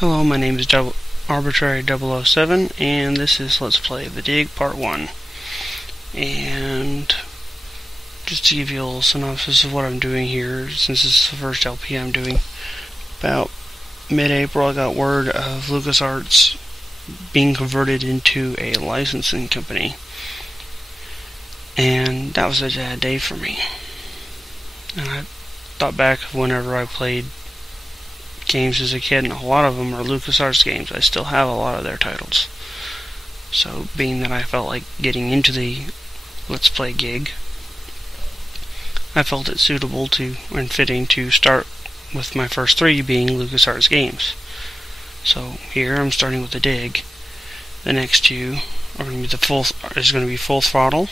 Hello, my name is Arbitrary007, and this is Let's Play The Dig Part 1. And just to give you a little synopsis of what I'm doing here, since this is the first LP I'm doing, about mid-April I got word of LucasArts being converted into a licensing company. And that was a bad day for me. And I thought back of whenever I played games as a kid, and a lot of them are LucasArts games. I still have a lot of their titles. So, being that I felt like getting into the Let's Play gig, I felt it suitable to and fitting to start with my first three being LucasArts games. So here I'm starting with the Dig. The next two are going to be Full Throttle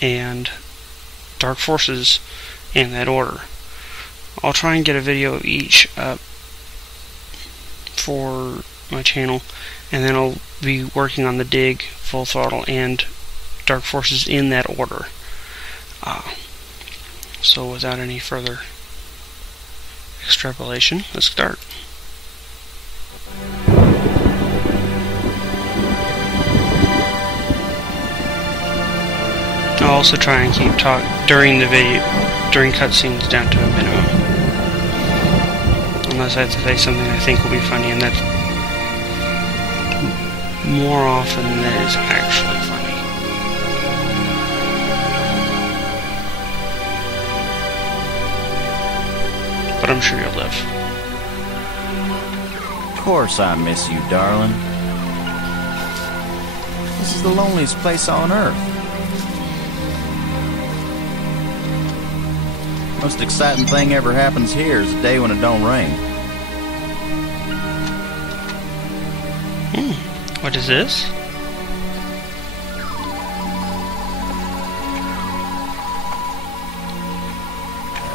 and Dark Forces in that order. I'll try and get a video of each up for my channel, and then I'll be working on the Dig, Full Throttle, and Dark Forces in that order. So without any further extrapolation, let's start. I'll also try and keep talk during the video, during cutscenes, down to a minimum. Unless I have to say something I think will be funny, and that's more often than is actually funny. But I'm sure you'll live. Of course I miss you, darling. This is the loneliest place on Earth. Most exciting thing ever happens here is the day when it don't rain. What is this?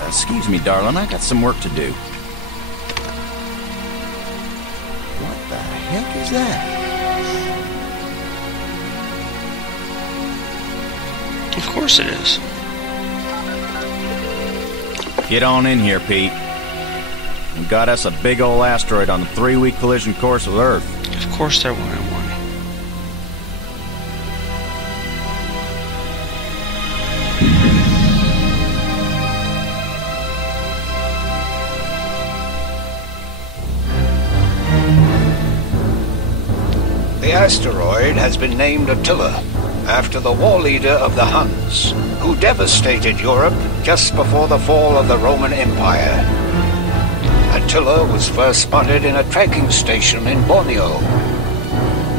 Excuse me, darling, I got some work to do. What the heck is that? Of course it is. Get on in here, Pete. We got us a big old asteroid on a 3-week collision course with Earth. Of course they're one-on-one. The asteroid has been named Attila, after the war leader of the Huns, who devastated Europe just before the fall of the Roman Empire. Attila was first spotted in a tracking station in Borneo.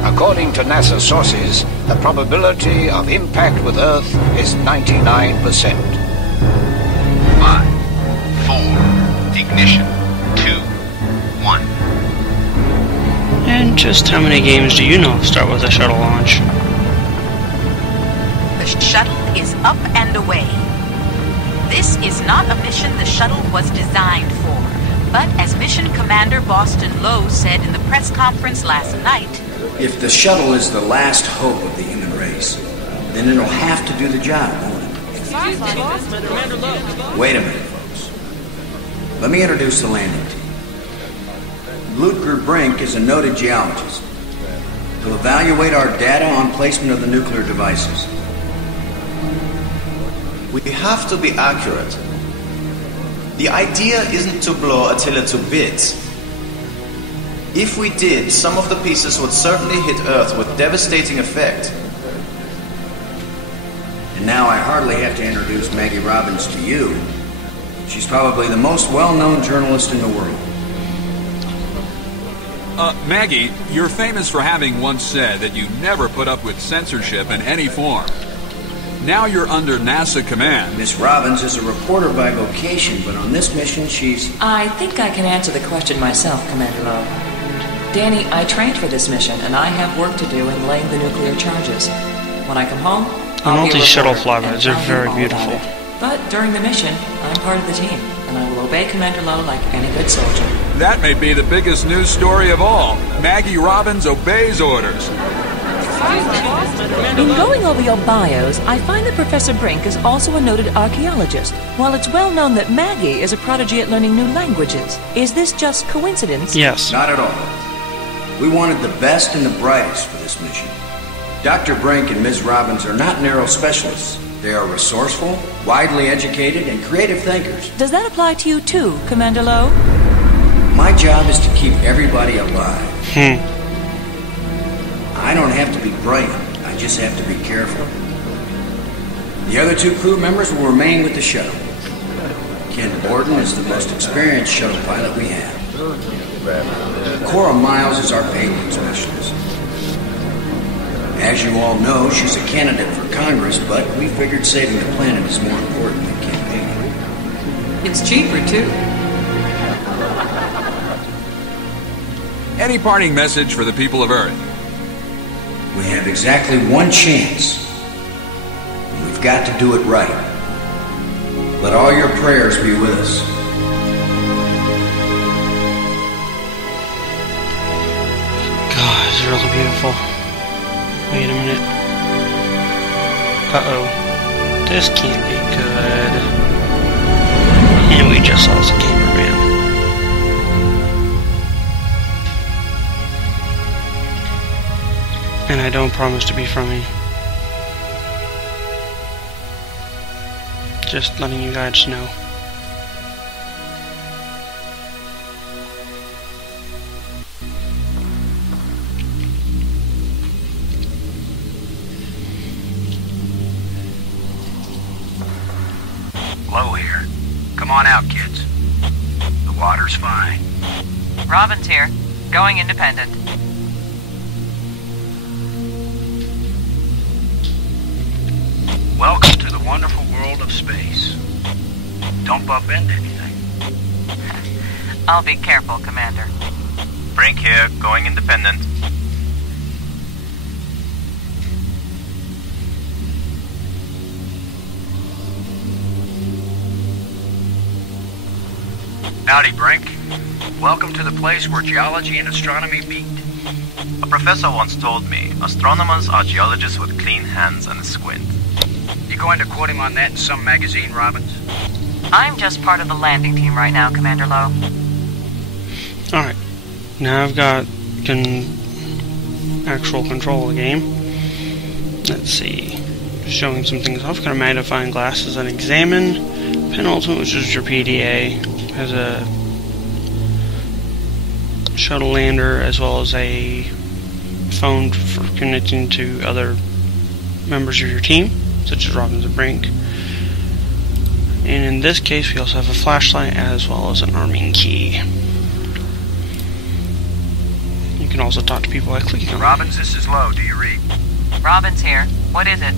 According to NASA sources, the probability of impact with Earth is 99%. 5, 4, ignition, 2, 1. And just how many games do you know start with a shuttle launch? The shuttle is up and away. This is not a mission the shuttle was designed for, but as Mission Commander Boston Lowe said in the press conference last night, if the shuttle is the last hope of the human race, then it'll have to do the job, won't it? Wait a minute, folks. Let me introduce the landing team. Ludger Brink is a noted geologist. He'll evaluate our data on placement of the nuclear devices. We have to be accurate. The idea isn't to blow Attila to bits. If we did, some of the pieces would certainly hit Earth with devastating effect. And now I hardly have to introduce Maggie Robbins to you. She's probably the most well-known journalist in the world. Maggie, you're famous for having once said that you never put up with censorship in any form. Now you're under NASA command. Miss Robbins is a reporter by vocation, but on this mission she's... I think I can answer the question myself, Commander Lowe. Danny, I trained for this mission, and I have work to do in laying the nuclear charges. When I come home, All these shuttle flybys are very beautiful. But during the mission, I'm part of the team, and I will obey Commander Lowe like any good soldier. That may be the biggest news story of all. Maggie Robbins obeys orders. In going over your bios, I find that Professor Brink is also a noted archaeologist, while it's well known that Maggie is a prodigy at learning new languages. Is this just coincidence? Yes. Not at all. We wanted the best and the brightest for this mission. Dr. Brink and Ms. Robbins are not narrow specialists. They are resourceful, widely educated, and creative thinkers. Does that apply to you too, Commander Lowe? My job is to keep everybody alive. I don't have to be bright. I just have to be careful. The other 2 crew members will remain with the shuttle. Ken Borden is the most experienced shuttle pilot we have. Cora Miles is our payload specialist. As you all know, she's a candidate for Congress, but we figured saving the planet is more important than campaigning. It's cheaper, too. Any parting message for the people of Earth? We have exactly 1 chance. We've got to do it right. Let all your prayers be with us. God, it's really beautiful. Wait a minute. Uh-oh. This can't be good. And we just lost the cameraman. And I don't promise to be funny. Just letting you guys know. Low here. Come on out, kids. The water's fine. Robbins here. Going independent. Welcome to the wonderful world of space. Don't bump into anything. I'll be careful, Commander. Brink here, going independent. Howdy, Brink. Welcome to the place where geology and astronomy meet. A professor once told me, astronomers are geologists with clean hands and a squint. You going to quote him on that in some magazine, Robbins? I'm just part of the landing team right now, Commander Lowe. Alright. Now I've got actual control of the game. Let's see. Showing some things off. Got a magnifying glasses and examine. Penultimate, which is your PDA. Has a shuttle lander as well as a phone for connecting to other members of your team, such as Robbins and Brink. And in this case, we also have a flashlight as well as an arming key. You can also talk to people by clicking on them. Robbins, this is Lowe. Do you read? Robbins here. What is it?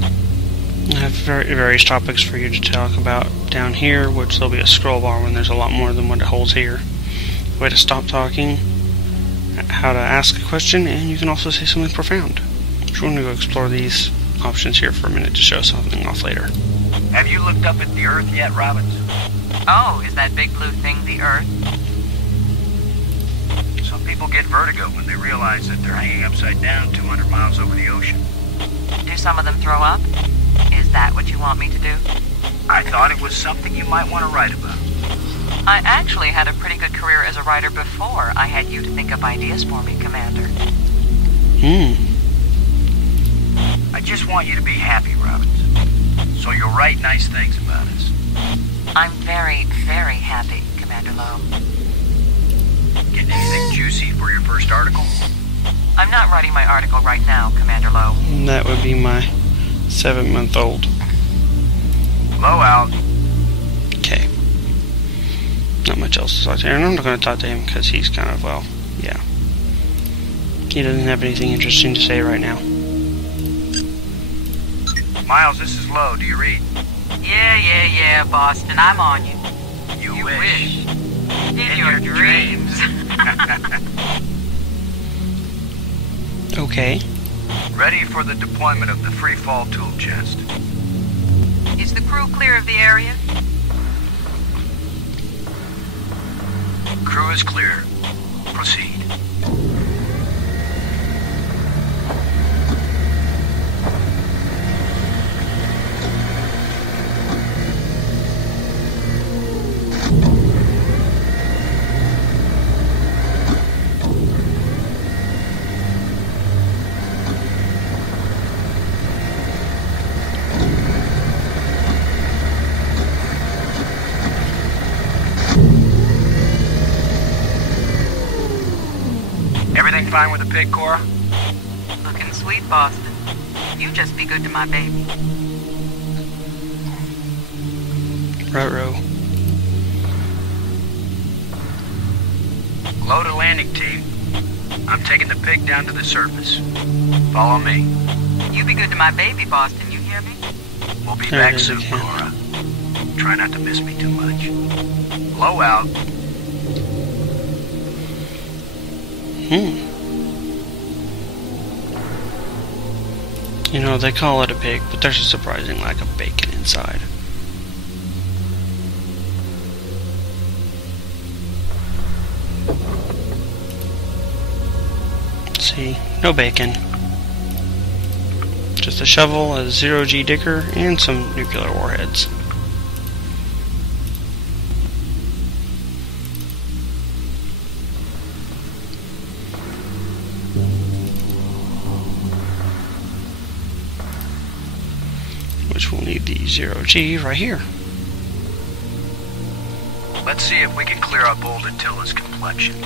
I have various topics for you to talk about down here, which there'll be a scroll bar when there's a lot more than what it holds here. Way to stop talking, how to ask a question, and you can also say something profound. So we're going to go explore these options here for a minute to show something off later. Have you looked up at the Earth yet, Robbins? Oh, is that big blue thing the Earth? Some people get vertigo when they realize that they're hanging upside down 200 miles over the ocean. Do some of them throw up? Is that what you want me to do? I thought it was something you might want to write about. I actually had a pretty good career as a writer before I had you to think up ideas for me, Commander. I just want you to be happy, Robbins. So you'll write nice things about us. I'm very, very happy, Commander Lowe. Getting anything juicy for your first article? I'm not writing my article right now, Commander Lowe. That would be my 7-month-old. Low out. Okay. Not much else to talk to him. And I'm not going to talk to him because he's kind of, well, yeah. He doesn't have anything interesting to say right now. Miles, this is Lowe. Do you read? Yeah, Boston. I'm on you. You wish. In your dreams. Okay. Ready for the deployment of the free fall tool chest. Is the crew clear of the area? Crew is clear. Proceed. Everything fine with the pig, Cora? Looking sweet, Boston. You just be good to my baby. Ruh-roh. Load a landing team. I'm taking the pig down to the surface. Follow me. You be good to my baby, Boston. You hear me? We'll be There back it is soon, again. Cora. Try not to miss me too much. Blow out. You know, they call it a pig, but there's a surprising lack of bacon inside. See, no bacon. Just a shovel, a zero-G digger, and some nuclear warheads. Which will need the zero-G right here. Let's see if we can clear up old Attila's complexion.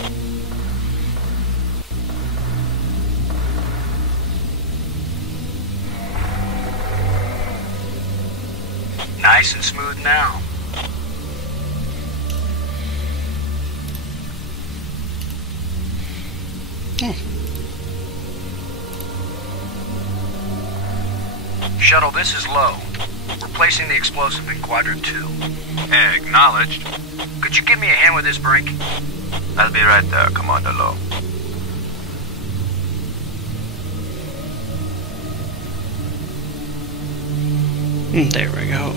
Nice and smooth now. Shuttle, this is low. We're placing the explosive in quadrant 2. Acknowledged. Could you give me a hand with this, Brink? I'll be right there, Commander Lowe. There we go.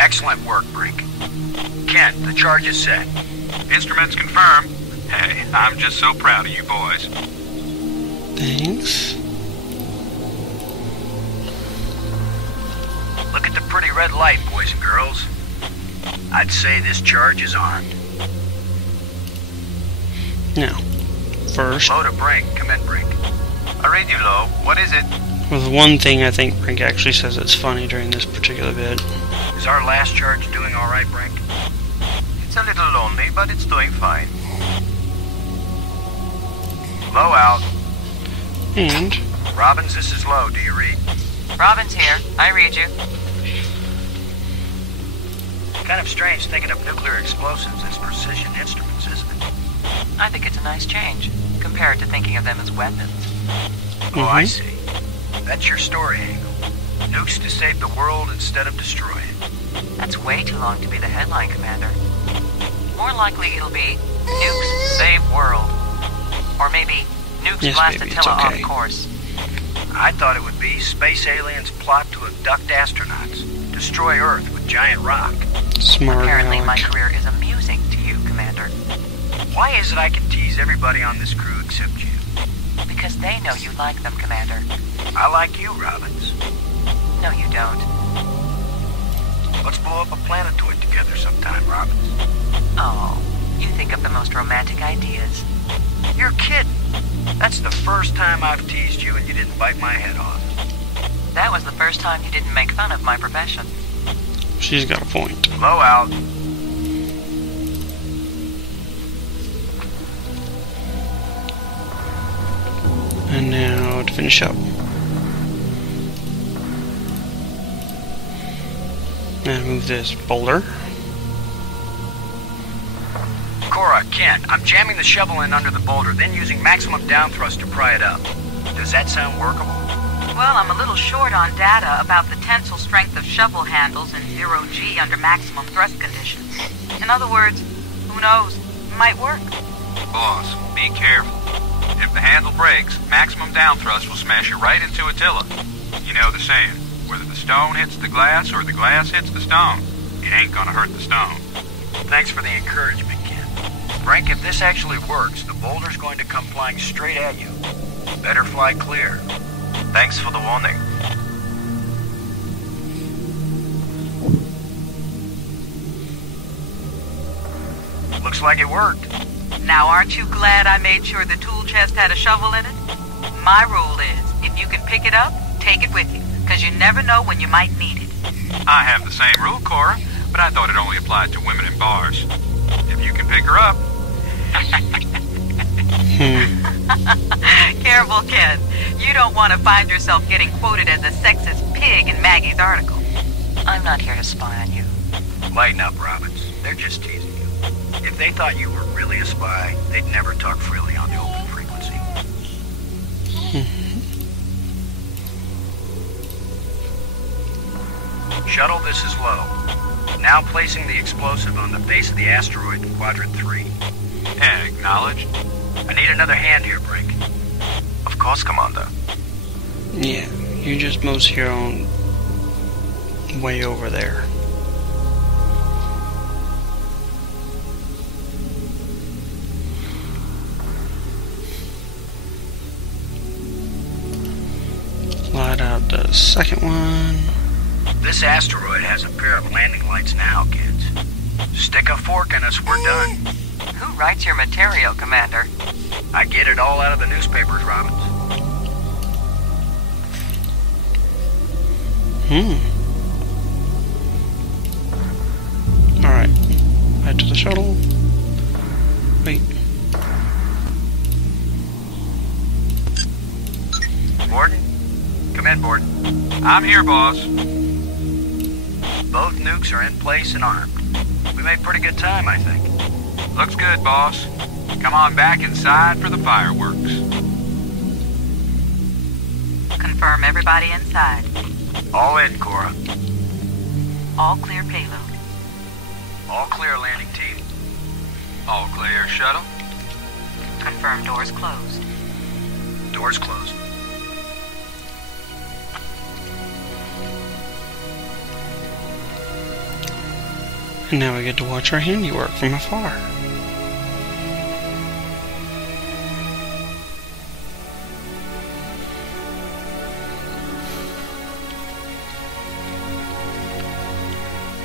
Excellent work, Brink. Ken, the charge is set. Instruments confirmed. Hey, I'm just so proud of you boys. Thanks. Look at the pretty red light, boys and girls. I'd say this charge is armed. Now, first, Load a Brink. Come in, Brink. I read you, Lowe. What is it? with one thing I think Brink actually says that's funny during this particular bit. Is our last charge doing all right, Brink? It's a little lonely, but it's doing fine. Low out. And Robbins, this is Low. Do you read? Robbins here. I read you. Kind of strange thinking of nuclear explosives as precision instruments, isn't it? I think it's a nice change, compared to thinking of them as weapons. Oh, I see. That's your story angle. Nukes to save the world instead of destroy it. That's way too long to be the headline, Commander. More likely it'll be Nukes Save World. Or maybe Nukes Yes, Blast baby, it's Attila okay. off course. I thought it would be space aliens plot to abduct astronauts, destroy Earth with giant rock. smart Apparently my Alec. career is amusing to you, Commander. Why is it I can tease everybody on this crew except you? Because they know you like them, Commander. I like you, Robbins. No, you don't. Let's blow up a planetoid together sometime, Robbins. Oh, you think of the most romantic ideas. You're kidding. That's the first time I've teased you and you didn't bite my head off. That was the first time you didn't make fun of my profession. She's got a point. Low out. And now to finish up. And move this boulder. Cora, Ken, I'm jamming the shovel in under the boulder, then using maximum down thrust to pry it up. Does that sound workable? Well, I'm a little short on data about the tensile strength of shovel handles and 0G under maximum thrust conditions. In other words, who knows? It might work. Boss, be careful. If the handle breaks, maximum down thrust will smash you right into Attila. You know the saying, whether the stone hits the glass or the glass hits the stone, it ain't gonna hurt the stone. Thanks for the encouragement, Ken. Frank, if this actually works, the boulder's going to come flying straight at you. Better fly clear. Thanks for the warning. Looks like it worked. Now, aren't you glad I made sure the tool chest had a shovel in it? My rule is, if you can pick it up, take it with you, because you never know when you might need it. I have the same rule, Cora, but I thought it only applied to women in bars. If you can pick her up, Careful, Ken. You don't want to find yourself getting quoted as a sexist pig in Maggie's article. I'm not here to spy on you. Lighten up, Robbins. They're just teasing you. If they thought you were really a spy, they'd never talk freely on the open frequency. Shuttle, this is Low. Now placing the explosive on the face of the asteroid in Quadrant 3. Acknowledged. I need another hand here, Brink. Of course, Commander. Yeah, you just move your own way over there. Slide out the second one. This asteroid has a pair of landing lights now, kids. Stick a fork in us, we're done. Who writes your material, Commander? I get it all out of the newspapers, Robbins. Alright. Back to the shuttle. Wait. Borden? Come in, Borden. I'm here, boss. Both nukes are in place and armed. We made pretty good time, I think. Looks good, boss. Come on back inside for the fireworks. Confirm everybody inside. All in, Cora. All clear payload. All clear, landing team. All clear, shuttle. Confirm doors closed. Doors closed. And now we get to watch our handiwork from afar.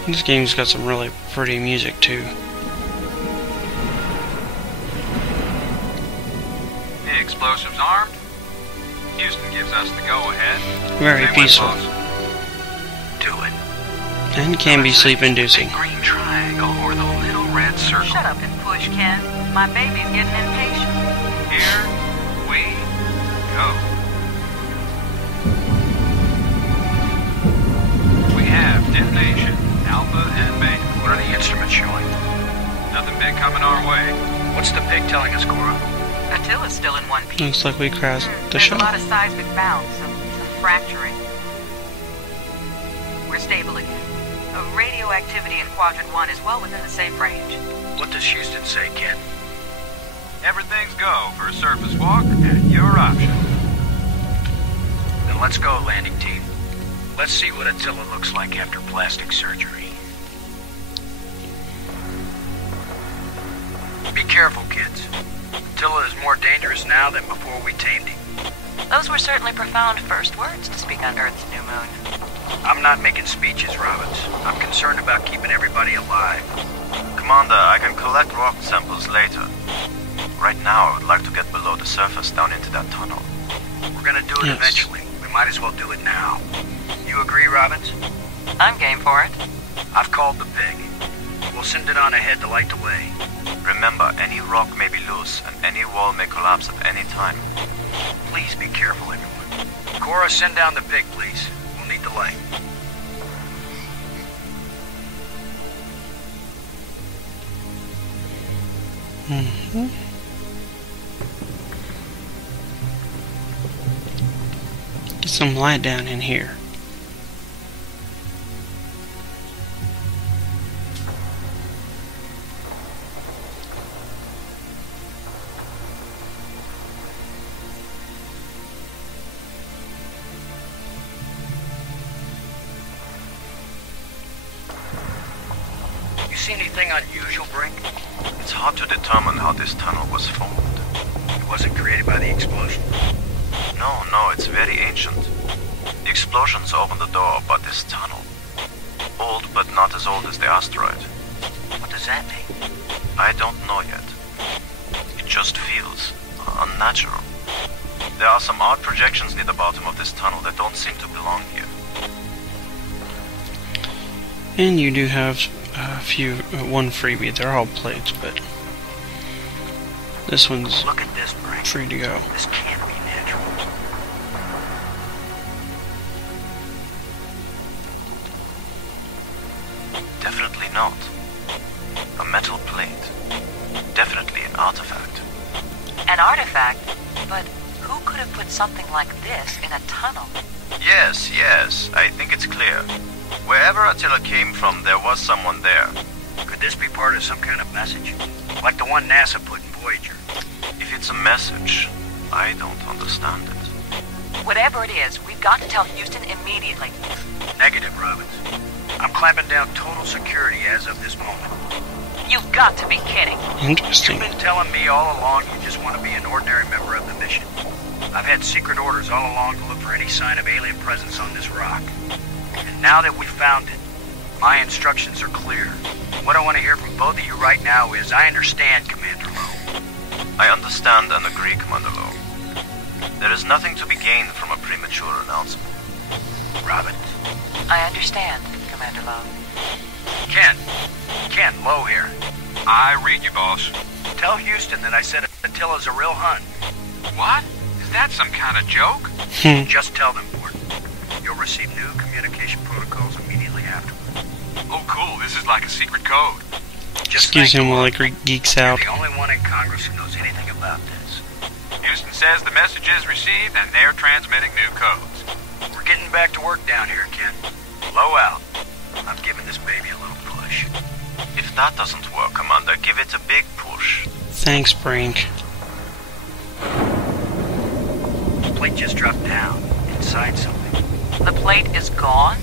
This game's got some really pretty music too. The explosives armed. Houston gives us the go-ahead. Very Stay with, peaceful. boss. Do it. And can be sleep-inducing. Big green triangle or the little red circle. Shut up and push, Ken. My baby's getting impatient. Here we go. We have detonation, alpha and beta. What are the instruments showing? Nothing big coming our way. What's the pig telling us, Cora? Attila's still in one piece. Looks like we crashed the There's a shuttle. lot of seismic bounce, some fracturing. We're stable again. Radioactivity in Quadrant 1 is well within the safe range. What does Houston say, Ken? Everything's go for a surface walk at your option. Then let's go, landing team. Let's see what Attila looks like after plastic surgery. Be careful, kids. Attila is more dangerous now than before we tamed him. Those were certainly profound first words to speak on Earth's new moon. I'm not making speeches, Robbins. I'm concerned about keeping everybody alive. Commander, I can collect rock samples later. Right now, I would like to get below the surface down into that tunnel. We're gonna do it Yes. eventually. We might as well do it now. You agree, Robbins? I'm game for it. I've called the pig. We'll send it on ahead to light the way. Remember, any rock may be loose, and any wall may collapse at any time. Please be careful, everyone. Cora, send down the pig, please. We'll need the light. Get some light down in here. You see anything unusual, Brink? It's hard to determine how this tunnel was formed. It wasn't created by the explosion. No, it's very ancient. The explosions opened the door, but this tunnel... Old, but not as old as the asteroid. What does that mean? I don't know yet. It just feels unnatural. There are some odd projections near the bottom of this tunnel that don't seem to belong here. And you do have a few, one freebie. They're all plates, but This one's Look at this, Brink. free to go. This can't be natural. Definitely not. A metal plate. Definitely an artifact. An artifact? But who could have put something like this in a tunnel? Yes, I think it's clear. Wherever Attila came from, there was someone there. Could this be part of some kind of message? Like the one NASA put in Voyager? If it's a message, I don't understand it. Whatever it is, we've got to tell Houston immediately. Negative, Robbins. I'm clamping down total security as of this moment. You've got to be kidding. Interesting. You've been telling me all along you just want to be an ordinary member of the mission. I've had secret orders all along to look for any sign of alien presence on this rock. And now that we've found it, my instructions are clear. What I want to hear from both of you right now is, I understand, Commander Lowe. I understand and agree, Commander Lowe. There is nothing to be gained from a premature announcement. Robbins. I understand, Commander Lowe. Ken, Lowe here. I read you, boss. Tell Houston that I said Attila's a real Hun. What? Is that some kind of joke? Just tell them, Borden. You'll receive new communication protocols immediately afterward. Oh, cool. This is like a secret code. Just Excuse think, him while I geeks out. You're the only one in Congress who knows anything about this. Houston says the message is received and they're transmitting new codes. We're getting back to work down here, Ken. Low out. I'm giving this baby a little push. If that doesn't work, Commander, give it a big push. Thanks, Brink. The plate just dropped down inside something. The plate is gone?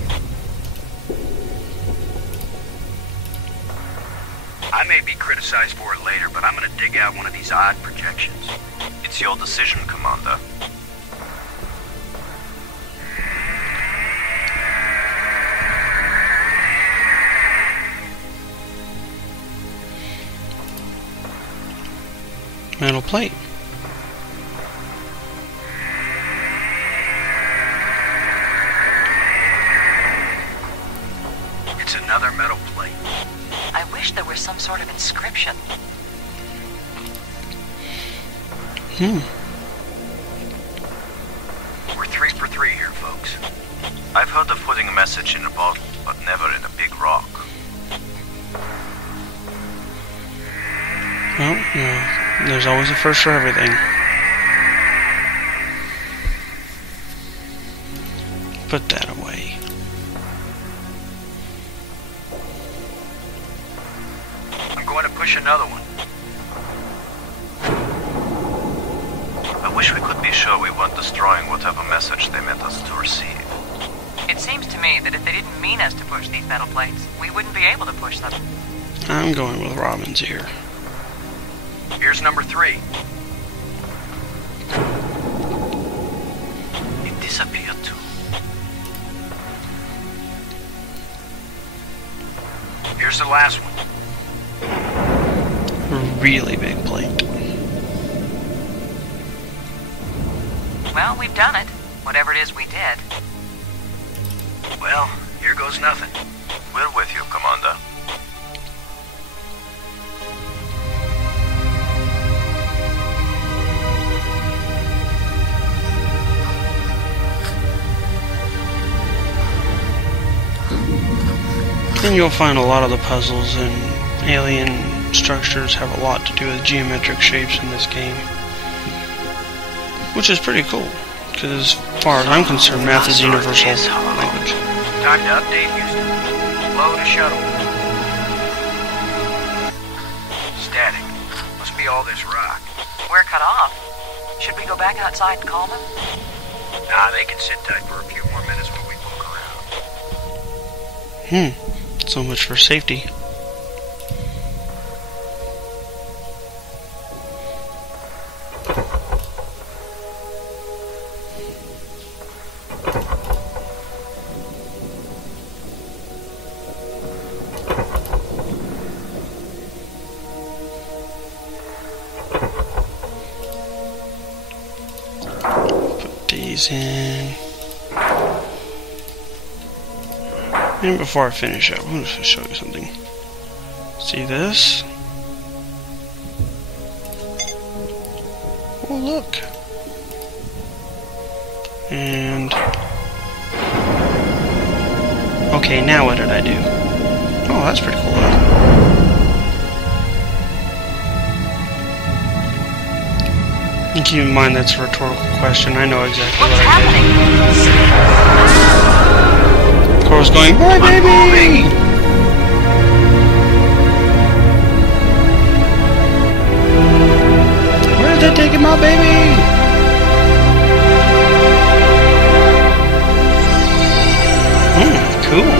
I may be criticized for it later, but I'm going to dig out one of these odd projections. It's your decision, Commander. Metal plate. It's another metal plate. I wish there were some sort of inscription. We're 3 for 3 here, folks. I've heard of putting a message in a bottle, but never in a big rock. Well, no. There's always a first for everything. Put that away. I'm going to push another one. I wish we could be sure we weren't destroying whatever message they meant us to receive. It seems to me that if they didn't mean us to push these metal plates, we wouldn't be able to push them. I'm going with Robbins here. Here's number 3. It disappeared too. Here's the last one. Really big plate. Well, we've done it. Whatever it is we did. Well, here goes nothing. We're with you, Commander. And you'll find a lot of the puzzles and alien structures have a lot to do with geometric shapes in this game. Which is pretty cool, because as far as I'm concerned, math is universal language. Time to update Houston. Load a shuttle. Static. Must be all this rock. We're cut off. Should we go back outside and call them? Nah, they can sit tight for a few more minutes while we poke around. So much for safety. Put these in. And before I finish up, I'm going to show you something. See this? Oh, look. And... okay, now what did I do? Oh, that's pretty cool, though. And keep in mind that's a rhetorical question. I know exactly what I did. Cora's going, "Bye, baby!" Where's they taking my baby? Cool.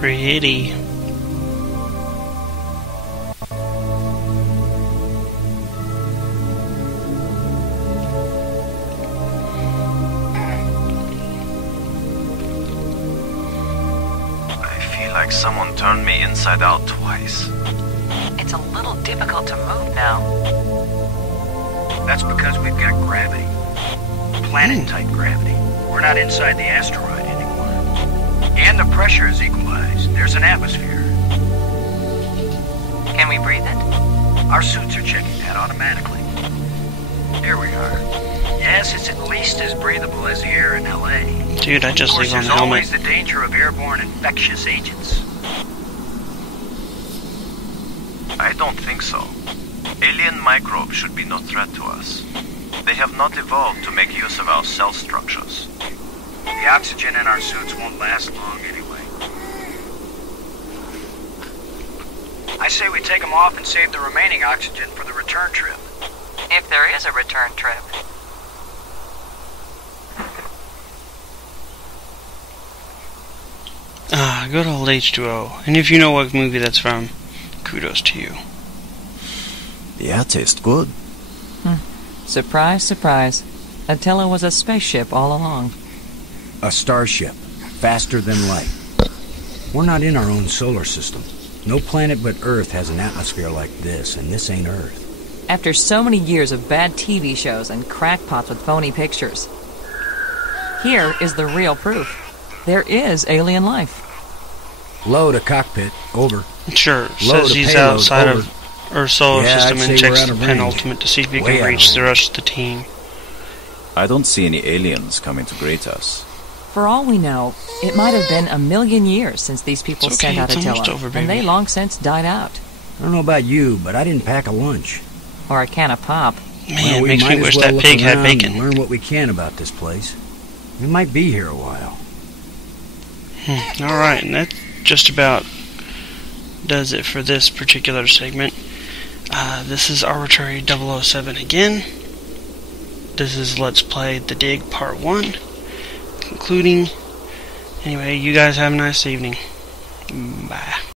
Pretty. I feel like someone turned me inside out twice. It's a little difficult to move now. That's because we've got gravity. Planet-type gravity. We're not inside the asteroid anymore. And the pressure is equalized. There's an atmosphere. Can we breathe it? Our suits are checking that automatically. Here we are. Yes, it's at least as breathable as the air in L.A. Dude, I just leave on the helmet. Of course, there's always the danger of airborne infectious agents. I don't think so. Alien microbes should be no threat to us. They have not evolved to make use of our cell structures. The oxygen in our suits won't last long anyway. I say we take them off and save the remaining oxygen for the return trip. If there is a return trip. Ah, good old H2O. And if you know what movie that's from, kudos to you. Yeah, tastes good. Surprise, surprise. Attila was a spaceship all along. A starship, faster than light. We're not in our own solar system. No planet but Earth has an atmosphere like this, and this ain't Earth. After so many years of bad TV shows and crackpots with phony pictures, here is the real proof. There is alien life. Load a cockpit, over. Sure, Load says a he's payload, outside over. of our solar Yeah, system I'd and say we're checks out the of range. penultimate to see if he Way can out reach of the rest of the team. I don't see any aliens coming to greet us. For all we know, it might have been 1,000,000 years since these people It's okay, sent out it's almost Attila, over, and they baby. long since died out. I don't know about you, but I didn't pack a lunch. Or a can of pop. Man, it we makes might me as wish well that look pig had around bacon. and learn what we can about this place. We might be here a while. Alright, and that just about does it for this particular segment. This is Arbitrary 007 again. This is Let's Play The Dig Part 1. Concluding. Anyway, you guys have a nice evening. Bye.